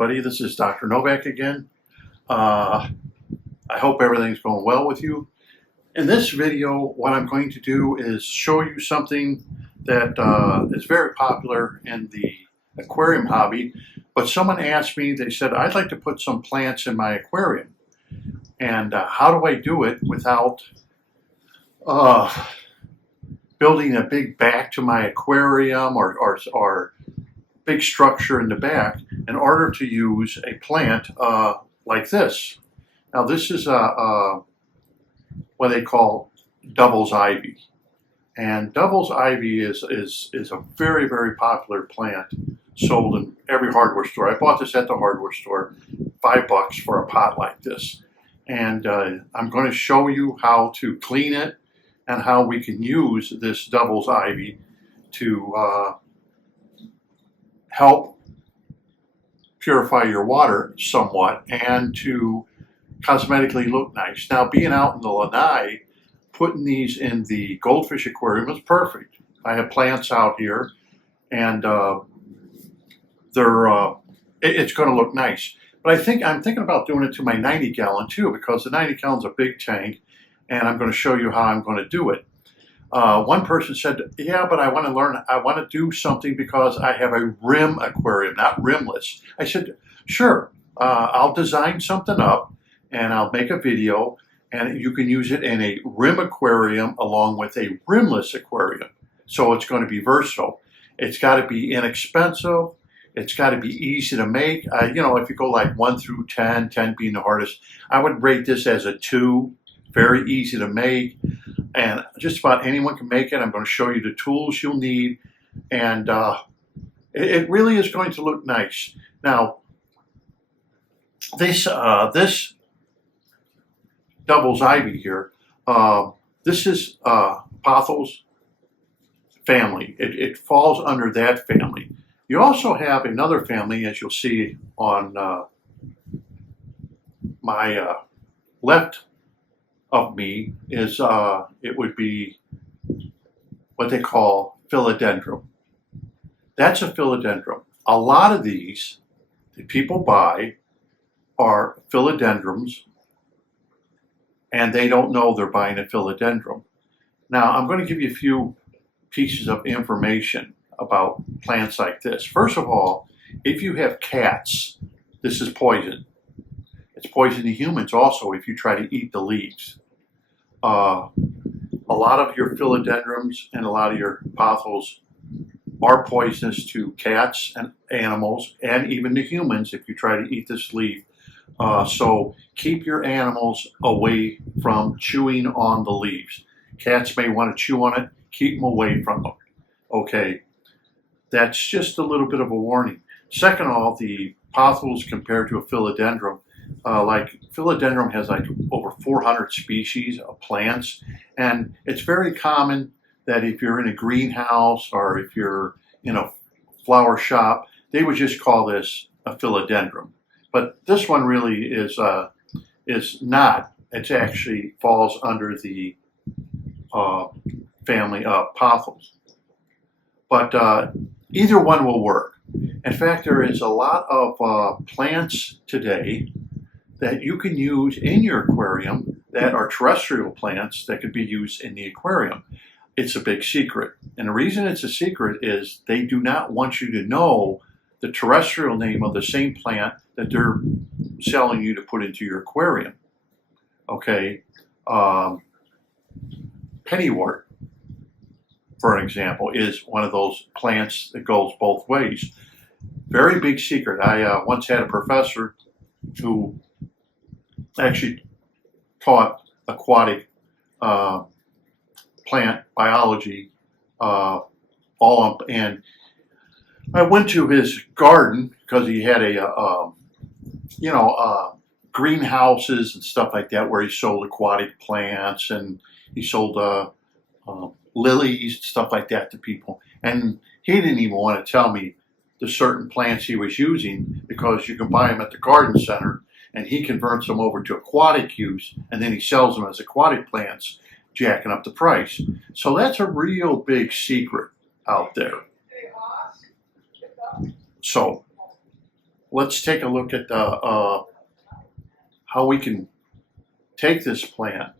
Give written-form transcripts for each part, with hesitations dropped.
everybody. This is Dr. Novak again. I hope everything's going well with you. In this video, what I'm going to do is show you something that is very popular in the aquarium hobby. But someone asked me, they said, I'd like to put some plants in my aquarium. And how do I do it without building a big back to my aquarium or big structure in the back in order to use a plant like this. Now this is what they call devil's ivy. And devil's ivy is a very, very popular plant sold in every hardware store. I bought this at the hardware store, $5 for a pot like this. And I'm going to show you how to clean it and how we can use this devil's ivy to help purify your water somewhat and to cosmetically look nice. Now, being out in the Lominie, putting these in the goldfish aquarium is perfect. I have plants out here, and it's going to look nice. But I'm thinking about doing it to my 90-gallon too, because the 90 gallon's a big tank, and I'm going to show you how I'm going to do it. One person said, yeah, but I want to do something because I have a rim aquarium, not rimless. I said, sure, I'll design something up and I'll make a video and you can use it in a rim aquarium along with a rimless aquarium. So it's going to be versatile. It's got to be inexpensive. It's got to be easy to make. You know, if you go like 1 through 10, 10 being the hardest, I would rate this as a 2, very easy to make. And just about anyone can make it. I'm going to show you the tools you'll need. And it really is going to look nice. Now, this devil's ivy here, this is Pawfly's family. It falls under that family. You also have another family, as you'll see on my left of me is it would be what they call philodendron. That's a philodendron. A lot of these that people buy are philodendrons, and they don't know they're buying a philodendron. Now, I'm going to give you a few pieces of information about plants like this. First of all, if you have cats, this is poison. It's poison to humans also if you try to eat the leaves. A lot of your philodendrons and a lot of your Pawflys are poisonous to cats and animals and even to humans if you try to eat this leaf. So keep your animals away from chewing on the leaves. Cats may want to chew on it. Keep them away from them. Okay, that's just a little bit of a warning. Second of all, the Pawflys compared to a philodendron, like philodendron has like over 400 species of plants, and it's very common that if you're in a greenhouse or if you're in a flower shop, they would just call this a philodendron. But this one really is not. It actually falls under the family of Pawflys. But either one will work. In fact, there is a lot of plants today that you can use in your aquarium that are terrestrial plants that could be used in the aquarium. It's a big secret. And the reason it's a secret is they do not want you to know the terrestrial name of the same plant that they're selling you to put into your aquarium. Okay, pennywort, for an example, is one of those plants that goes both ways. Very big secret. I once had a professor who actually taught aquatic plant biology and I went to his garden because he had greenhouses and stuff like that where he sold aquatic plants and he sold lilies, stuff like that to people. And he didn't even want to tell me the certain plants he was using because you can buy them at the garden center and he converts them over to aquatic use and then he sells them as aquatic plants, jacking up the price. So that's a real big secret out there. So let's take a look at how we can take this plant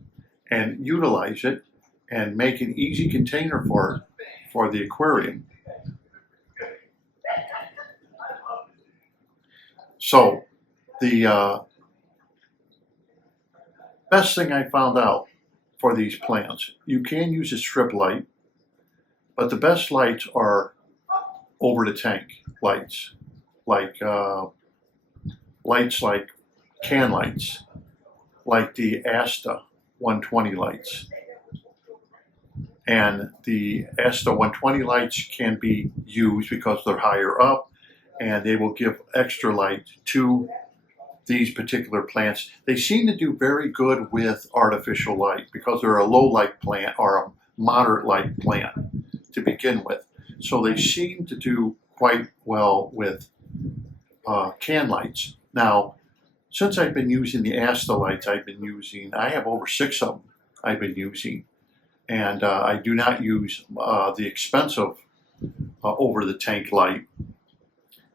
and utilize it and make an easy container for the aquarium. So the best thing I found out for these plants, you can use a strip light, but the best lights are over the tank lights, like lights like can lights, like the Asta 120 lights. And the Asta 120 lights can be used because they're higher up and they will give extra light to these particular plants. They seem to do very good with artificial light because they're a low light plant or a moderate light plant to begin with. So they seem to do quite well with can lights. Now, since I've been using the Asta lights, I have over 6 of them I've been using. And I do not use the expensive over the tank light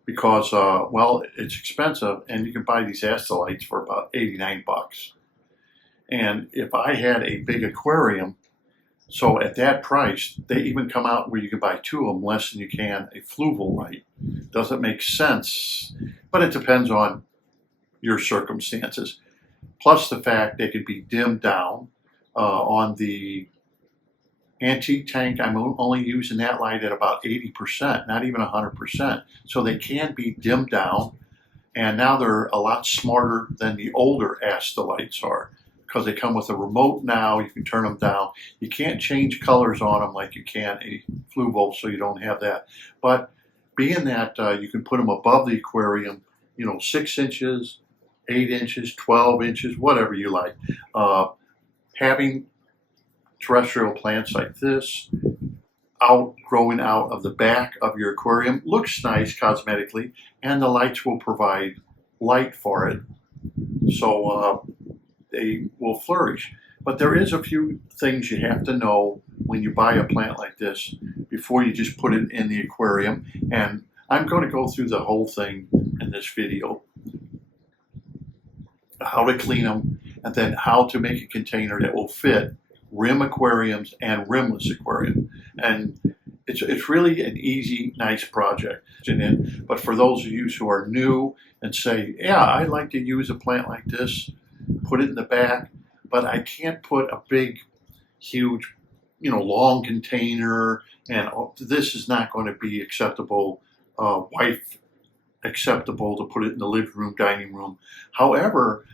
because, well, it's expensive and you can buy these Asta lights for about 89 bucks. And if I had a big aquarium, so at that price, they even come out where you can buy 2 of them less than you can a fluval light. Doesn't make sense, but it depends on your circumstances. Plus the fact they could be dimmed down on the antique tank. I'm only using that light at about 80%, not even 100%. So they can be dimmed down, and now they're a lot smarter than the older Asta lights are because they come with a remote now. You can turn them down. You can't change colors on them like you can a fluval, so you don't have that. But being that you can put them above the aquarium, 6 inches, 8 inches, 12 inches, whatever you like. Having terrestrial plants like this growing out of the back of your aquarium looks nice cosmetically, and the lights will provide light for it, so they will flourish. But there is a few things you have to know when you buy a plant like this before you just put it in the aquarium, and I'm going to go through the whole thing in this video. How to clean them, and then how to make a container that will fit rim aquariums and rimless aquarium. And it's really an easy, nice project. But for those of you who are new and say, yeah, I'd like to use a plant like this, put it in the back, but I can't put a big, huge, long container, and this is not going to be acceptable, wife acceptable to put it in the living room, dining room. However,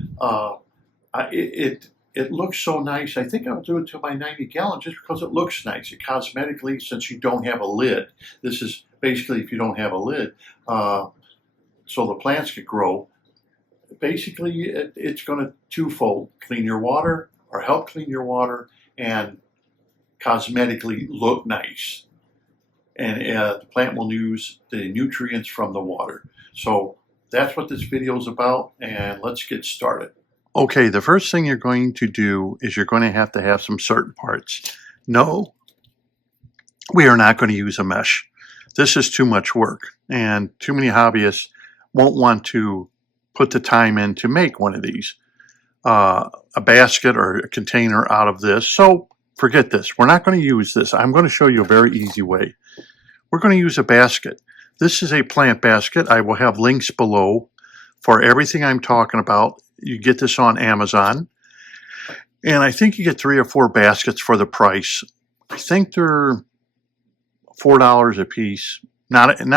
it looks so nice. I think I'll do it to my 90 gallon just because it looks nice. It cosmetically, since you don't have a lid, this is basically if you don't have a lid, so the plants could grow. Basically, it's going to twofold: clean your water or help clean your water, and cosmetically look nice. And the plant will use the nutrients from the water. So that's what this video is about, and let's get started. Okay, the first thing you're going to do is you're going to have some certain parts. No, we are not going to use a mesh. This is too much work, and too many hobbyists won't want to put the time in to make one of these. A basket or a container out of this. So forget this. We're not going to use this. I'm going to show you a very easy way. We're going to use a basket. This is a plant basket. I will have links below for everything I'm talking about. You get this on Amazon, and I think you get 3 or 4 baskets for the price. I think they're $4 a piece. Nothing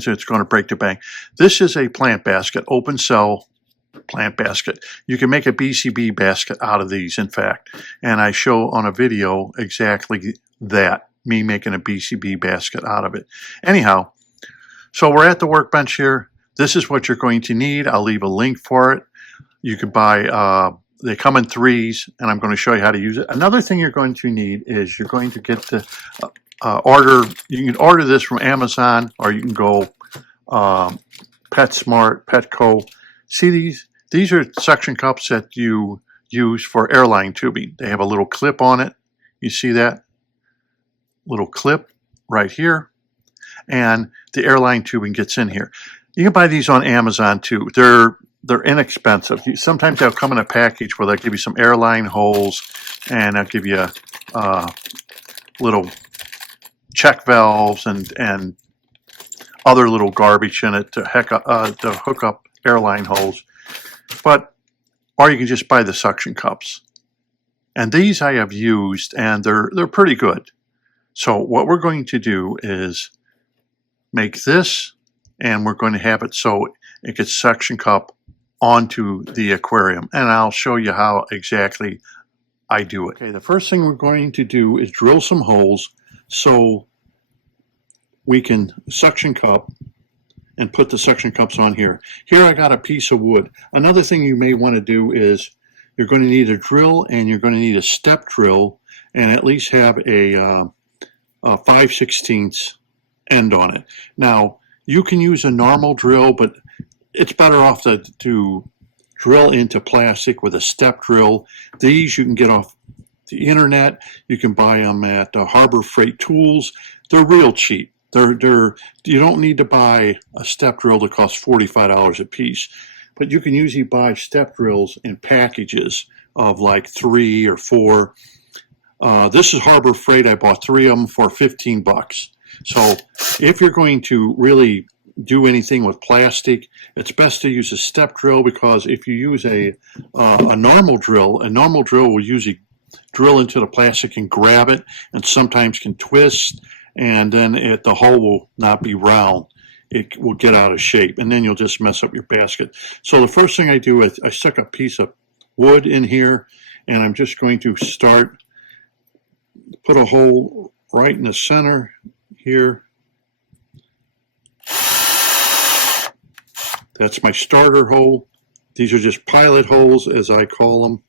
so it's going to break the bank. This is a plant basket, open cell plant basket. You can make a BCB basket out of these, in fact, and I show on a video exactly that, me making a BCB basket out of it. Anyhow, so we're at the workbench here. This is what you're going to need. I'll leave a link for it. You could buy, they come in 3s, and I'm going to show you how to use it. Another thing you're going to need is you're going to get the you can order this from Amazon, or you can go PetSmart, Petco. See, these are suction cups that you use for airline tubing. They have a little clip on it. You see that? Little clip right here. and the Airline tubing gets in here. You can buy these on Amazon too. They're inexpensive. Sometimes they'll come in a package where they'll give you some Airline holes, and they'll give you little check valves and other little garbage in it to hook up Airline holes. Or you can just buy the suction cups. And these I have used, and they're pretty good. So what we're going to do is make this, and we're going to have it so it gets suction cup onto the aquarium. And I'll show you how exactly I do it. Okay, the first thing we're going to do is drill some holes so we can suction cup and put the suction cups on here. Here I got a piece of wood. Another thing you may want to do is you're going to need a drill, and you're going to need a step drill, and at least have a 5/16 end on it. Now, you can use a normal drill, but it's better off to drill into plastic with a step drill. These you can get off the internet. You can buy them at Harbor Freight Tools. They're real cheap. You don't need to buy a step drill that costs $45 a piece, but you can usually buy step drills in packages of like 3 or 4. This is Harbor Freight. I bought 3 of them for $15. So if you're going to really do anything with plastic, it's best to use a step drill, because if you use a normal drill will usually drill into the plastic and grab it, and sometimes can twist, and then the hole will not be round. It will get out of shape, and then you'll just mess up your basket. So the first thing I do is I stick a piece of wood in here, and I'm just going to put a hole right in the center here. That's my starter hole. These are just pilot holes, as I call them.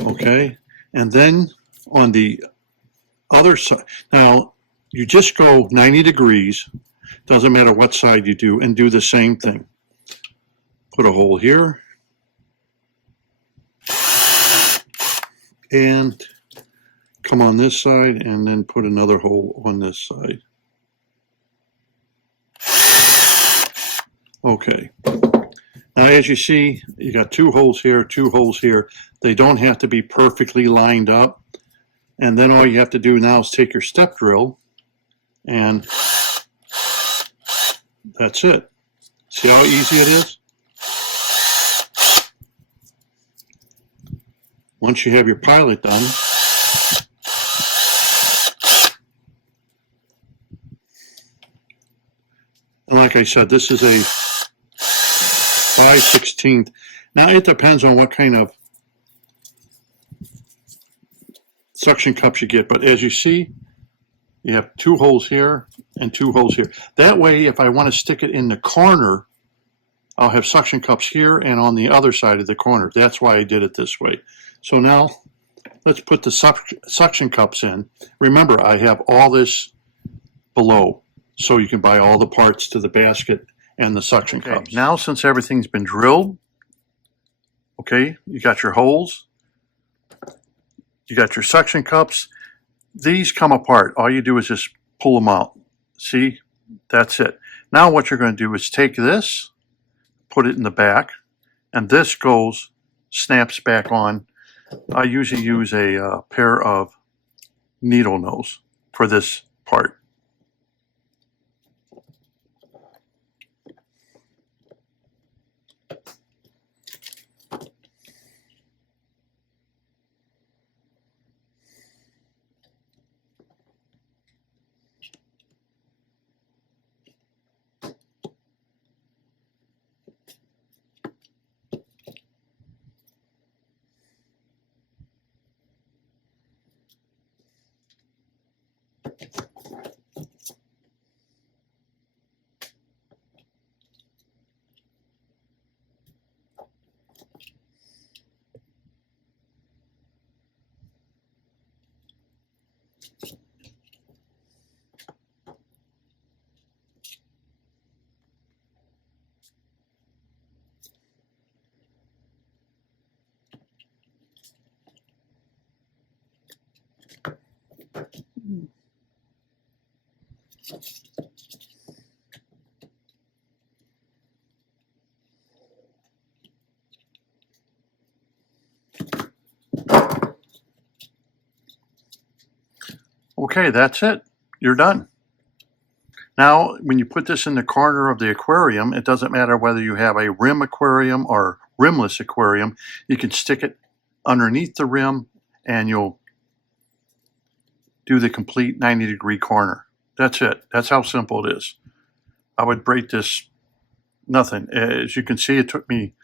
Okay, and then on the other side, now you just go 90 degrees, doesn't matter what side you do, and do the same thing. Put a hole here, and come on this side, and then put another hole on this side. Okay, now as you see, you got 2 holes here, 2 holes here. They don't have to be perfectly lined up. And then all you have to do now is take your step drill, and that's it. See how easy it is? Once you have your pilot done, and like I said, this is a 5/16. Now it depends on what kind of suction cups you get, but as you see, you have 2 holes here and 2 holes here. That way, if I want to stick it in the corner, I'll have suction cups here and on the other side of the corner. That's why I did it this way. So now let's put the suction cups in. Remember, I have all this below, so you can buy all the parts to the basket and the suction cups. Now, since everything's been drilled, okay, you got your holes, you got your suction cups. These come apart. All you do is just pull them out. See, that's it. Now what you're going to do is take this, put it in the back, and this snaps back on. I usually use a pair of needle nose for this part. Okay, that's it. You're done. Now, when you put this in the corner of the aquarium, it doesn't matter whether you have a rim aquarium or rimless aquarium. You can stick it underneath the rim and you'll do the complete 90-degree corner. That's it. That's how simple it is. I would break this nothing. As you can see, it took me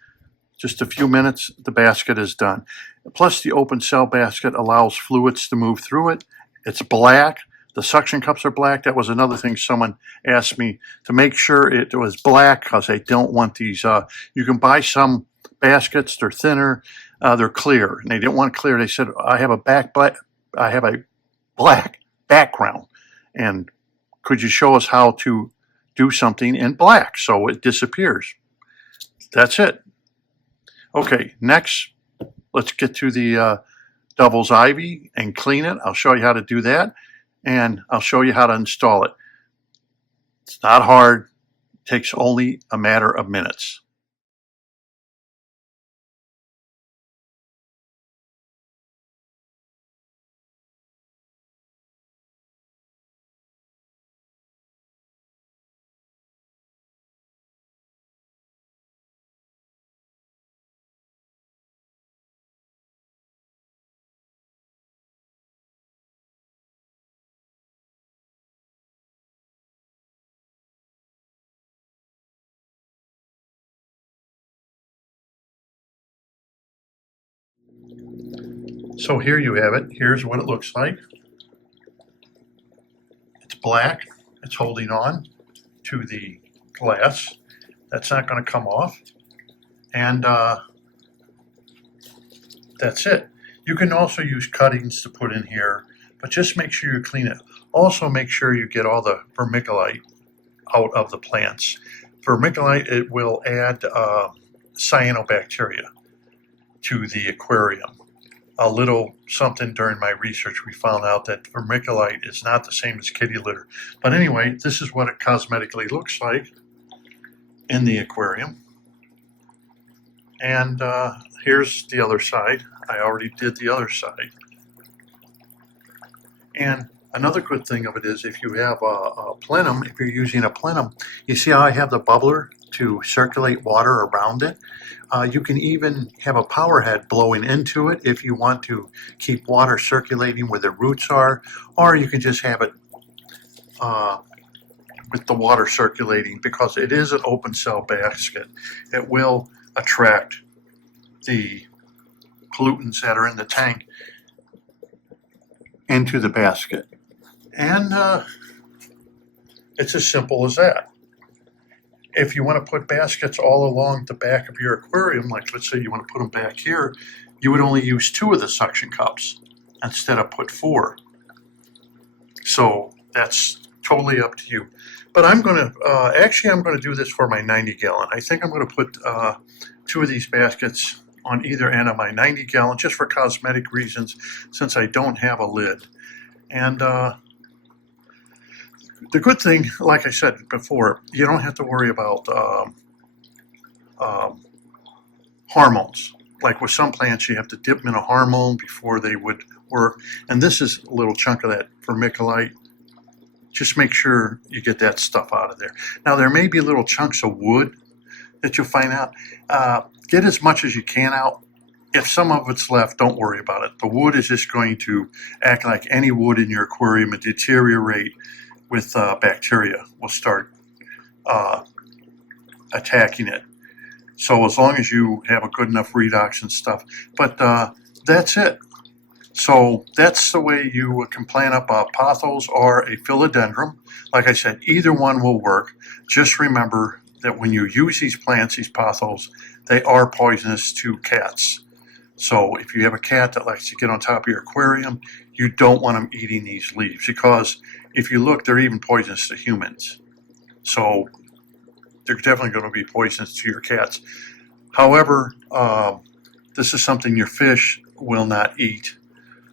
just a few minutes. The basket is done. Plus, the open cell basket allows fluids to move through it. It's black. The suction cups are black. That was another thing someone asked me to make sure it was black because they don't want these. You can buy some baskets. They're thinner. They're clear, and they didn't want clear. They said, I have a black background, and could you show us how to do something in black so it disappears? That's it. Okay, next, let's get to the Devil's Ivy and clean it. I'll show you how to do that, and I'll show you how to install it. It's not hard. It takes only a matter of minutes. So here you have it. Here's what it looks like. It's black. It's holding on to the glass. That's not going to come off. And that's it. You can also use cuttings to put in here, but just make sure you clean it. Also make sure you get all the vermiculite out of the plants. Vermiculite, it will add cyanobacteria to the aquarium. A little something during my research, we found out that vermiculite is not the same as kitty litter. But anyway, this is what it cosmetically looks like in the aquarium. And here's the other side. I already did the other side. And another good thing of it is if you have a plenum, if you're using a plenum, you see how I have the bubbler to circulate water around it? You can even have a power head blowing into it if you want to keep water circulating where the roots are, or you can just have it with the water circulating because it is an open cell basket. It will attract the pollutants that are in the tank into the basket. And it's as simple as that. If you want to put baskets all along the back of your aquarium, like let's say you want to put them back here, you would only use 2 of the suction cups instead of put 4. So that's totally up to you. But I'm going to, actually I'm going to do this for my 90-gallon. I think I'm going to put 2 of these baskets on either end of my 90-gallon just for cosmetic reasons since I don't have a lid. And the good thing, like I said before, you don't have to worry about hormones. Like with some plants, you have to dip them in a hormone before they would work. And this is a little chunk of that vermiculite. Just make sure you get that stuff out of there. Now, there may be little chunks of wood that you'll find out. Get as much as you can out. If some of it's left, don't worry about it. The wood is just going to act like any wood in your aquarium and deteriorate with bacteria. Will start attacking it. So as long as you have a good enough redox and stuff. But that's it. So that's the way you can plant up a pothos or a philodendron. Like I said, either one will work. Just remember that when you use these plants, these pothos, they are poisonous to cats. So if you have a cat that likes to get on top of your aquarium, you don't want them eating these leaves because if you look, they're even poisonous to humans. So they're definitely going to be poisonous to your cats. However, this is something your fish will not eat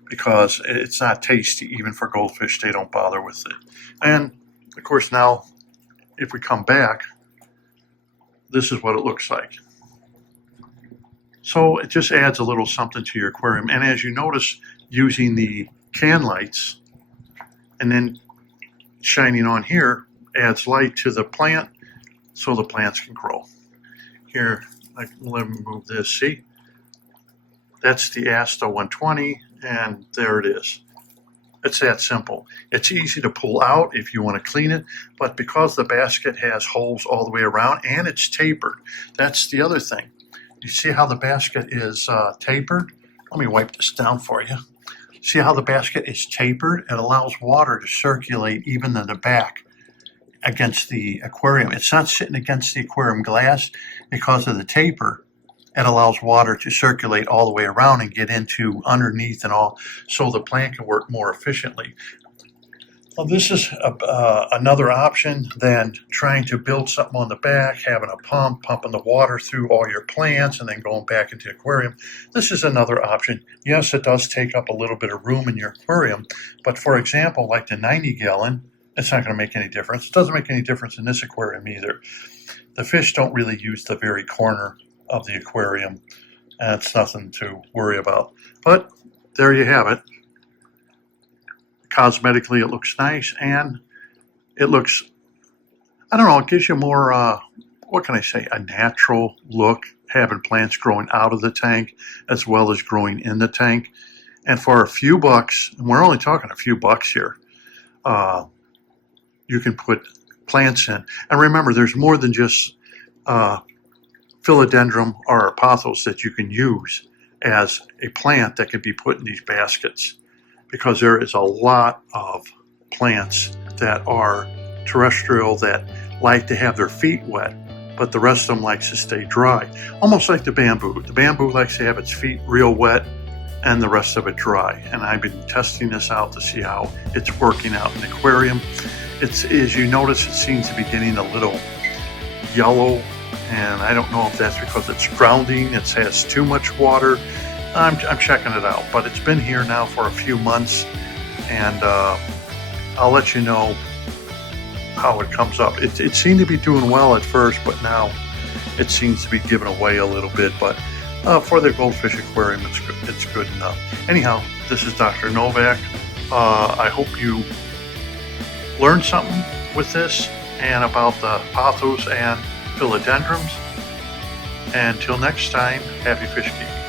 because it's not tasty. Even for goldfish, they don't bother with it. And Of course, now if we come back, this is what it looks like. So it just adds a little something to your aquarium. And as you notice, using the can lights and then shining on here adds light to the plant so the plants can grow. Here, let me move this, see? That's the Asta 120, and there it is. It's that simple. It's easy to pull out if you want to clean it, but because the basket has holes all the way around and it's tapered, that's the other thing. You see how the basket is tapered? Let me wipe this down for you. See how the basket is tapered? It allows water to circulate even in the back against the aquarium. It's not sitting against the aquarium glass because of the taper. It allows water to circulate all the way around and get into underneath and all, so the plant can work more efficiently. Well, this is another option than trying to build something on the back, having a pump, pumping the water through all your plants and then going back into the aquarium. This is another option. Yes, it does take up a little bit of room in your aquarium, but for example, like the 90-gallon, it's not going to make any difference. It doesn't make any difference in this aquarium either. The fish don't really use the very corner of the aquarium, and it's nothing to worry about. But there you have it. Cosmetically, it looks nice, and it looks, I don't know, it gives you more, what can I say, a natural look, having plants growing out of the tank as well as growing in the tank. And for a few bucks, and we're only talking a few bucks here, you can put plants in. And remember, there's more than just philodendron or pothos that you can use as a plant that can be put in these baskets, because there is a lot of plants that are terrestrial that like to have their feet wet, but the rest of them likes to stay dry. Almost like the bamboo. The bamboo likes to have its feet real wet and the rest of it dry. And I've been testing this out to see how it's working out in the aquarium. As you notice, it seems to be getting a little yellow, and I don't know if that's because it's grounding, it has too much water. I'm checking it out, but it's been here now for a few months, and I'll let you know how it comes up. It seemed to be doing well at first, but now it seems to be giving away a little bit. But for the goldfish aquarium, it's good enough. Anyhow, this is Dr. Novak. I hope you learned something with this and about the pothos and philodendrons. And until next time, happy fish keeping.